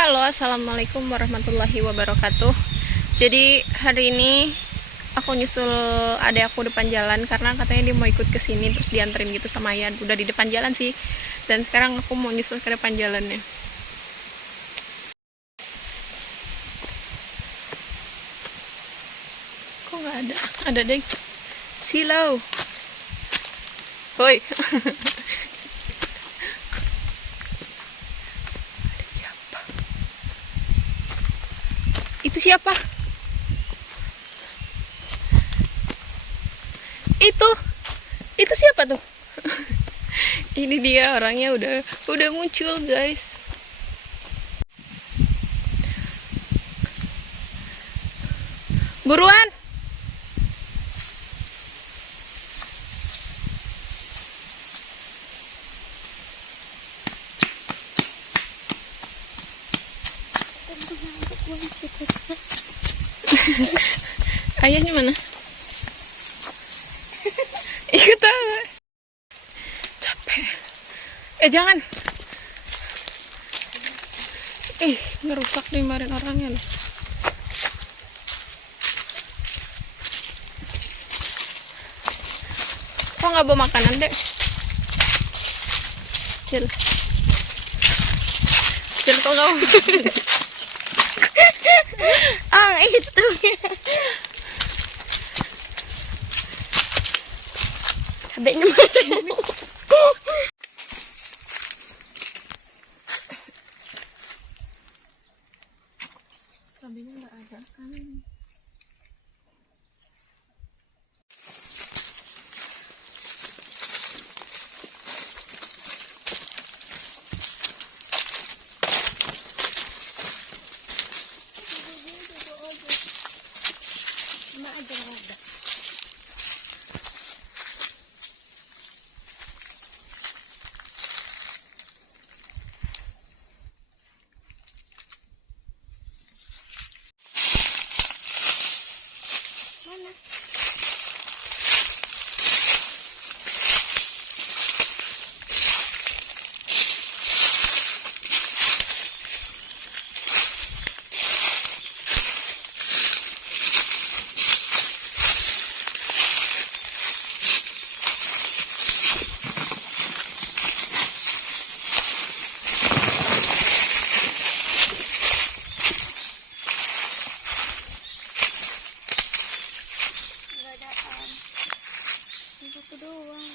Halo, assalamualaikum warahmatullahi wabarakatuh. Jadi hari ini aku nyusul adek aku depan jalan karena katanya dia mau ikut ke sini terus dianterin gitu sama ayah. Udah di depan jalan sih. Dan sekarang aku mau nyusul ke depan jalannya. Kok nggak ada? Ada deh. Silau. Hoi. Ada siapa? Itu siapa? Itu siapa tuh? Ini dia orangnya udah muncul, guys. Buruan. Ayahnya mana? Ikut aja. Capek. Jangan. Ngerusak nih kemarin orangnya loh. Kok nggak bawa makanan, Dek? Cil. Cil kok nggak bawa? Itu. Cabenya macam. Cabenya nggak ada kan? Mana? Satu doang.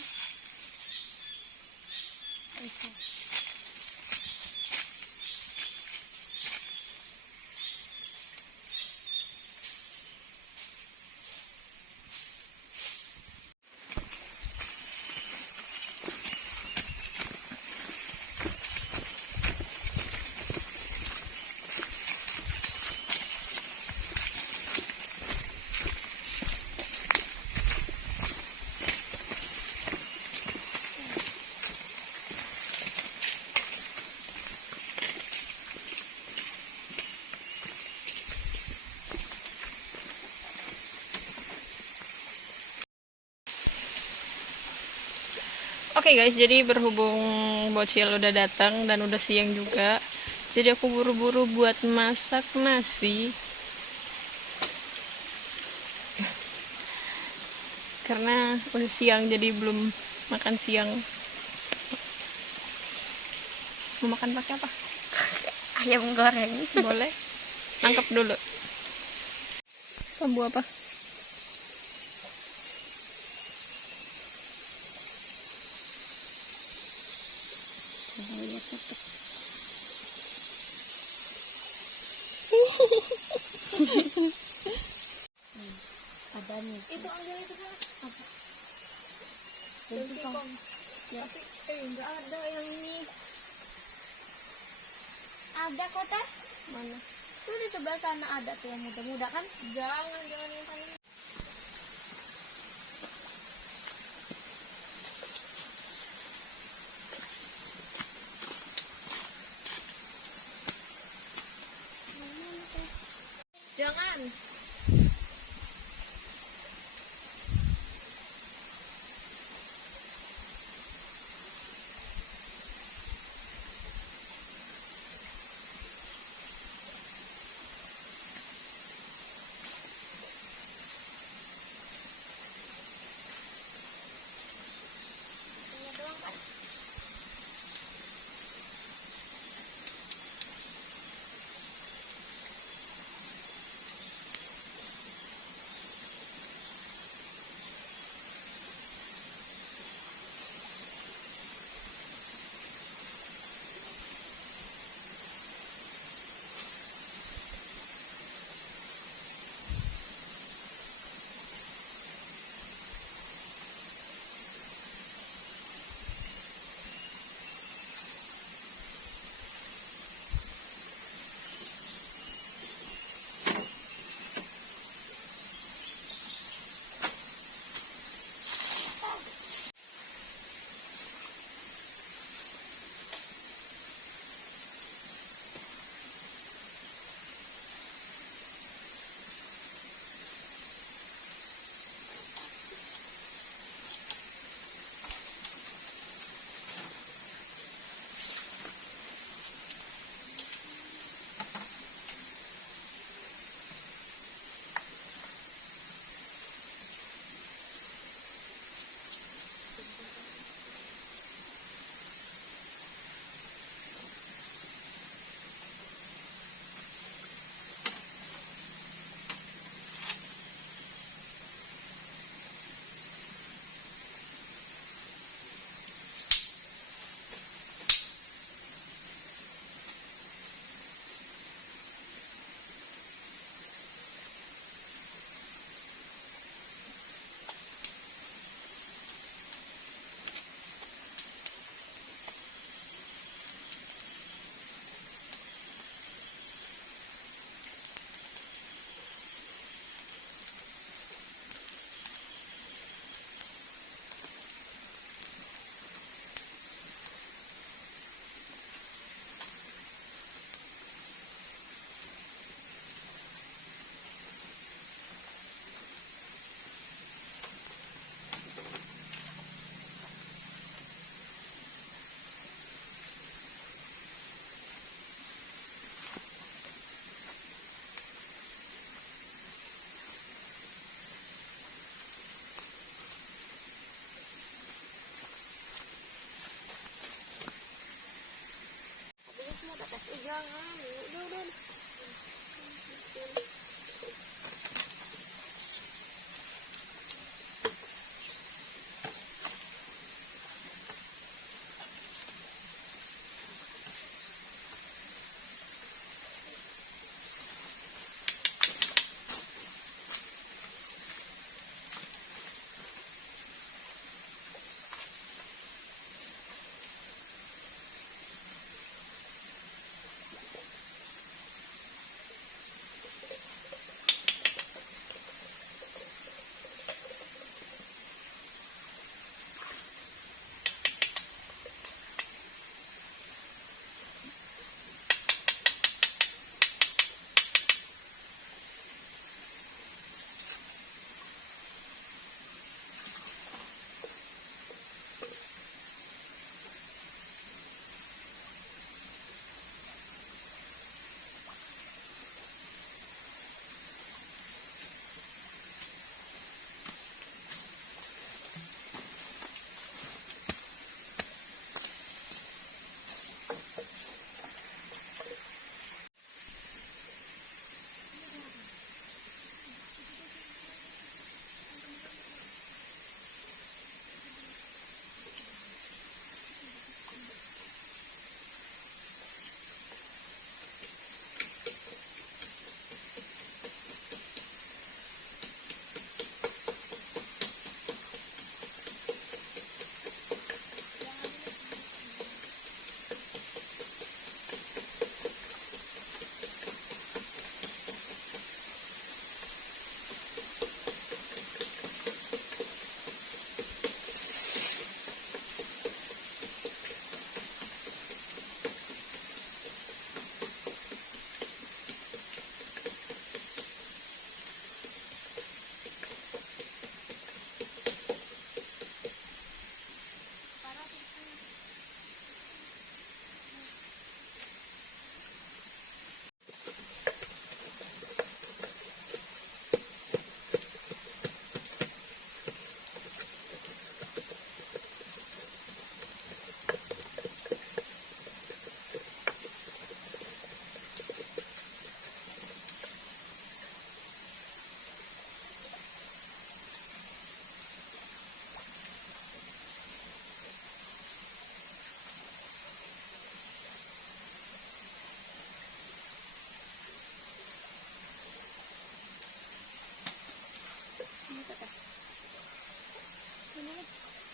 Oke guys, jadi berhubung bocil udah datang dan udah siang juga, jadi aku buru-buru buat masak nasi karena udah siang jadi belum makan siang. Mau makan pakai apa? Ayam goreng. Boleh. Tangkap dulu. Bumbu apa? Ada nih. Itu ambil itu kan apa? Singkong. Ya. Tapi enggak ada yang ini. Ada kok teh? Mana? Tuh di sebelah sana ada tuh yang muda-muda kan? Jangan yang sana. Jangan.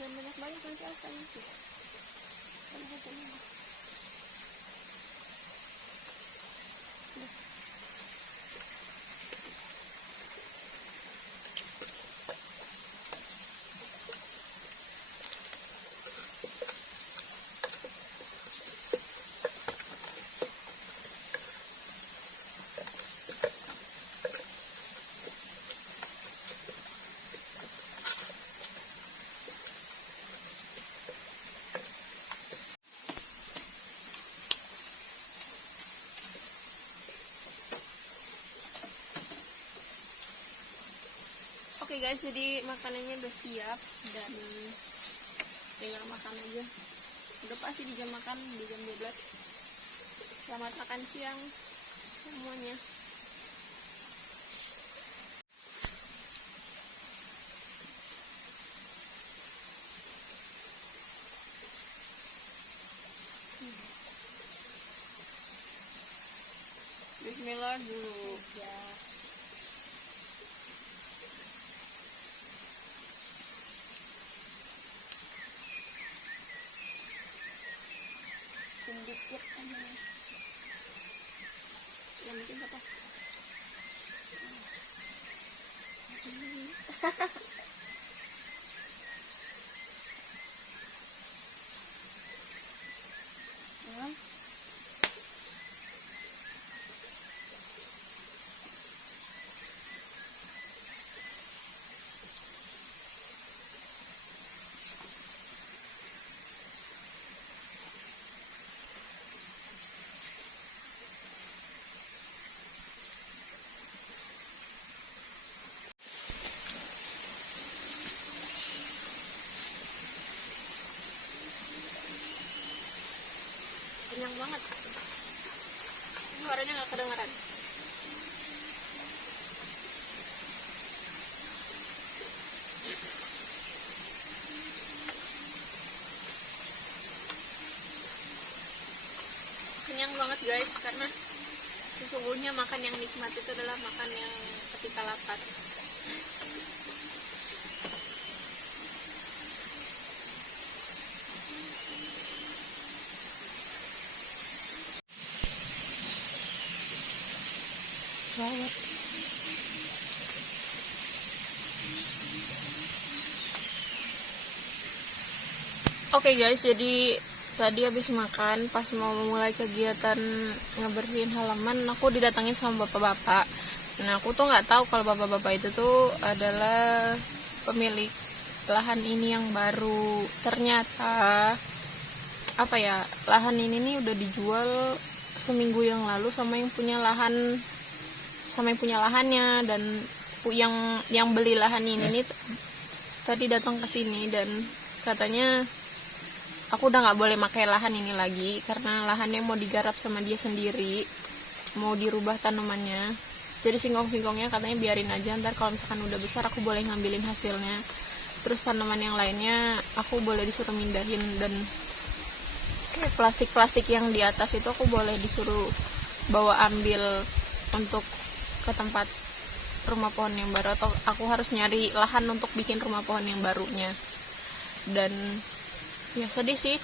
Dan banyak nanti akan sih. Oke guys, jadi makanannya udah siap dan tinggal makan aja. Udah pasti di jam makan di jam 12. Selamat makan siang semuanya. Bismillah dulu. Ya. Sedikit aja. Yang bikin apa? Hmm. Kenyang banget. Suaranya nggak kedengeran. Kenyang banget guys, karena sesungguhnya makan yang nikmat itu adalah makan yang ketika lapar. Banget. Oke guys, jadi tadi habis makan pas mau memulai kegiatan ngebersihin halaman, aku didatangin sama bapak-bapak. Nah, aku tuh nggak tahu kalau bapak-bapak itu tuh adalah pemilik lahan ini yang baru. Ternyata apa ya, lahan ini nih udah dijual seminggu yang lalu sama yang punya lahan, sama yang punya lahannya. Dan yang beli lahan ini nih tadi datang ke sini dan katanya aku udah nggak boleh pakai lahan ini lagi karena lahannya mau digarap sama dia sendiri, mau dirubah tanamannya. Jadi singkong-singkongnya katanya biarin aja, ntar kalau misalkan udah besar aku boleh ngambilin hasilnya. Terus tanaman yang lainnya aku boleh disuruh mindahin, dan kayak plastik-plastik yang di atas itu aku boleh disuruh bawa ambil untuk ke tempat rumah pohon yang baru, atau aku harus nyari lahan untuk bikin rumah pohon yang barunya. Dan ya sedih sih,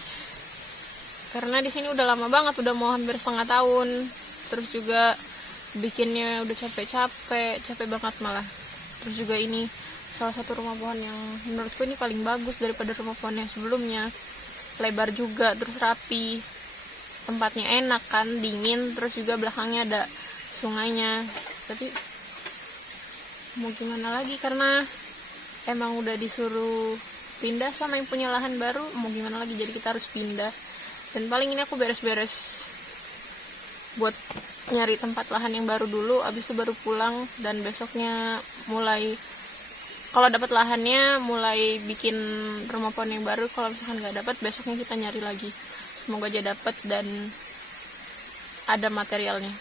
karena di sini udah lama banget, udah mau hampir setengah tahun. Terus juga bikinnya udah capek banget malah. Terus juga ini salah satu rumah pohon yang menurutku ini paling bagus daripada rumah pohon yang sebelumnya. Lebar juga, terus rapi, tempatnya enak kan, dingin, terus juga belakangnya ada sungainya. Tapi mau gimana lagi, karena emang udah disuruh pindah sama yang punya lahan baru, mau gimana lagi, jadi kita harus pindah. Dan paling ini aku beres-beres buat nyari tempat lahan yang baru dulu, abis itu baru pulang. Dan besoknya mulai, kalau dapat lahannya mulai bikin rumah pohon yang baru. Kalau misalkan nggak dapat, besoknya kita nyari lagi. Semoga aja dapat dan ada materialnya.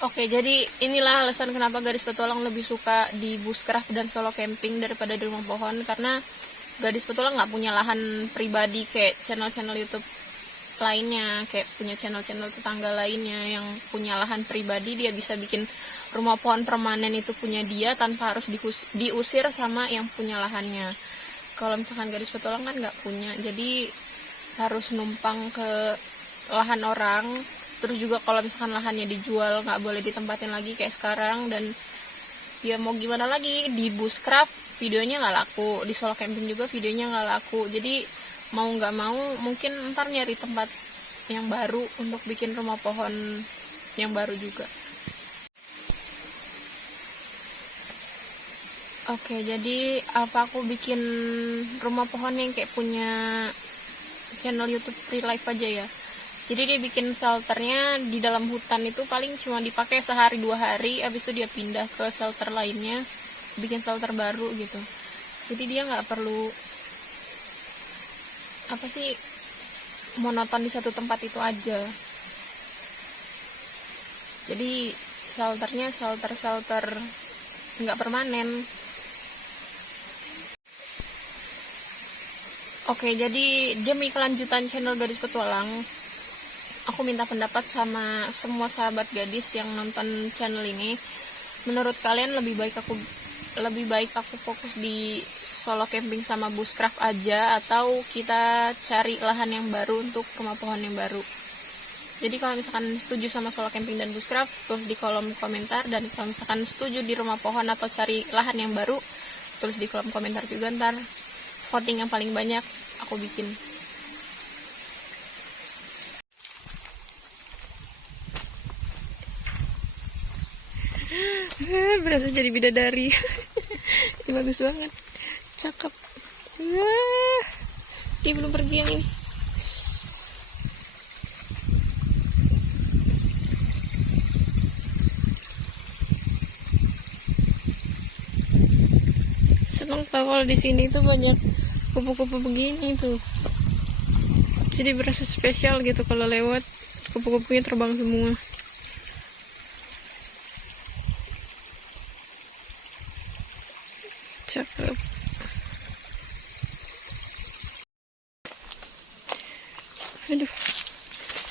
Oke, jadi inilah alasan kenapa Gadis Petualang lebih suka di bushcraft dan solo camping daripada di rumah pohon. Karena Gadis Petualang nggak punya lahan pribadi kayak channel-channel YouTube lainnya, kayak punya channel-channel tetangga lainnya yang punya lahan pribadi, dia bisa bikin rumah pohon permanen itu punya dia tanpa harus diusir sama yang punya lahannya. Kalau misalkan gadis petualang kan nggak punya, jadi harus numpang ke lahan orang. Terus juga kalau misalkan lahannya dijual nggak boleh ditempatin lagi kayak sekarang, dan ya mau gimana lagi, di bushcraft videonya nggak laku, di solo camping juga videonya nggak laku. Jadi mau nggak mau mungkin ntar nyari tempat yang baru untuk bikin rumah pohon yang baru juga. Oke, jadi apa aku bikin rumah pohon yang kayak punya channel YouTube Free Life aja ya. Jadi dia bikin shelternya di dalam hutan, itu paling cuma dipakai sehari 2 hari, habis itu dia pindah ke shelter lainnya, bikin shelter baru gitu. Jadi dia nggak perlu apa sih monoton di satu tempat itu aja. Jadi shelternya shelter nggak permanen. Oke, jadi demi kelanjutan channel Gadis Petualang, aku minta pendapat sama semua sahabat gadis yang nonton channel ini. Menurut kalian lebih baik aku fokus di solo camping sama bushcraft aja, atau kita cari lahan yang baru untuk rumah pohon yang baru? Jadi kalau misalkan setuju sama solo camping dan bushcraft, tulis di kolom komentar. Dan kalau misalkan setuju di rumah pohon atau cari lahan yang baru, tulis di kolom komentar juga. Ntar voting yang paling banyak aku bikin. Berasa jadi bidadari. Ini bagus banget, cakep. Wah, dia belum pergi yang ini. Seneng tau kalau di sini tuh banyak kupu-kupu begini tuh. Jadi berasa spesial gitu kalau lewat, kupu-kupunya terbang semua. Cakep. Aduh,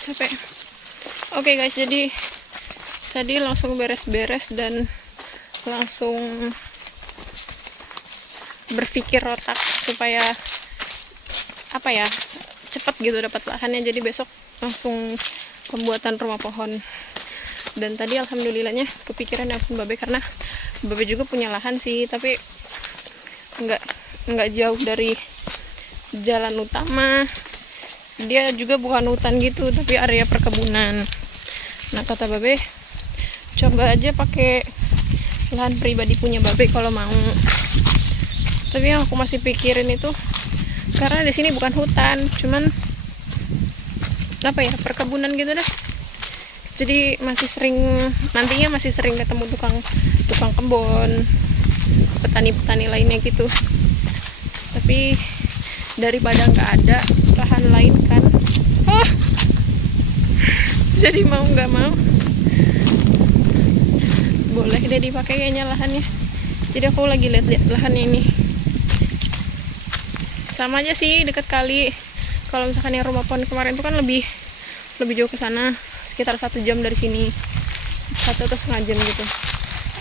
capek. Oke guys, jadi tadi langsung beres-beres dan langsung berpikir otak supaya apa ya, cepat gitu dapat lahannya. Jadi besok langsung pembuatan rumah pohon. Dan tadi alhamdulillahnya kepikiran nelfon Babe, karena Babe juga punya lahan sih, tapi nggak jauh dari jalan utama. Dia juga bukan hutan gitu, tapi area perkebunan. Nah kata Babe, coba aja pakai lahan pribadi punya Babe kalau mau. Tapi yang aku masih pikirin itu, karena di sini bukan hutan, cuman apa ya, perkebunan gitu deh. Jadi nantinya masih sering ketemu tukang kebun, petani-petani lainnya gitu. Tapi daripada nggak ada lahan lain kan, jadi mau nggak mau boleh deh dipakai kayaknya lahannya. Jadi aku lagi lihat lahannya ini, sama aja sih, dekat kali. Kalau misalkan yang rumah pohon kemarin itu kan lebih jauh ke sana, sekitar 1 jam dari sini, 1 atau setengah jam gitu.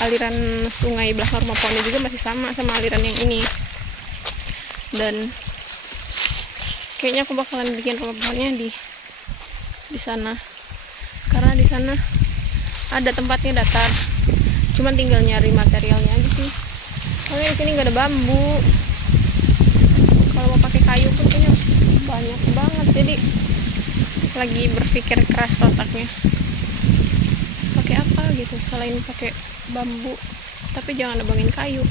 Aliran sungai belakang rumah pohonnya juga masih sama aliran yang ini. Dan kayaknya aku bakalan bikin rumah pohonnya di sana, karena di sana ada tempatnya datar, cuman tinggal nyari materialnya aja sih. Soalnya di sini nggak ada bambu. Kalau mau pakai kayu pun kayaknya banyak banget. Jadi lagi berpikir keras otaknya, pakai apa gitu selain pakai bambu, tapi jangan nebangin kayu.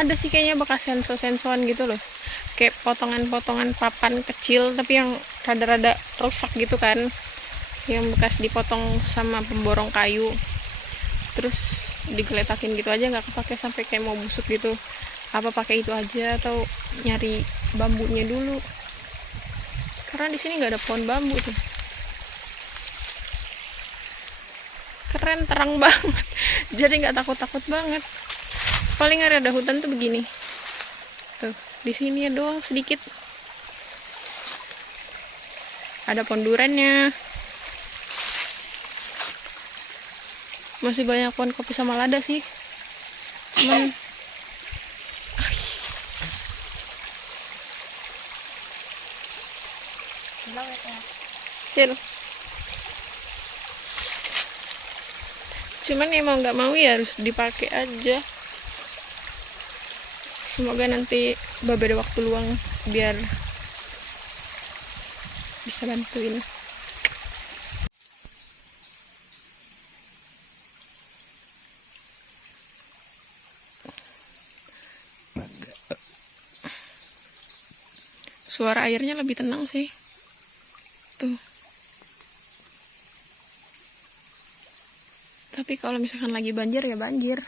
Ada sih kayaknya bekas senso-sensoan gitu loh, kayak potongan-potongan papan kecil tapi yang rada-rada rusak gitu kan, yang bekas dipotong sama pemborong kayu, terus digeletakin gitu aja, nggak kepake sampai kayak mau busuk gitu. Apa pakai itu aja atau nyari bambunya dulu, karena di sini nggak ada pohon bambu tuh. Keren, terang banget. Jadi nggak takut-takut banget. Paling ada hutan tuh begini tuh. Di sini ya doang sedikit. Ada pondurannya. Masih banyak pohon kopi sama lada sih. Cuman Bilang ya kayak. kecil. Cuman emang nggak mau ya, harus dipakai aja. Semoga nanti Babe ada waktu luang biar bisa bantuin. Suara airnya lebih tenang sih. Tuh. Tapi kalau misalkan lagi banjir ya banjir.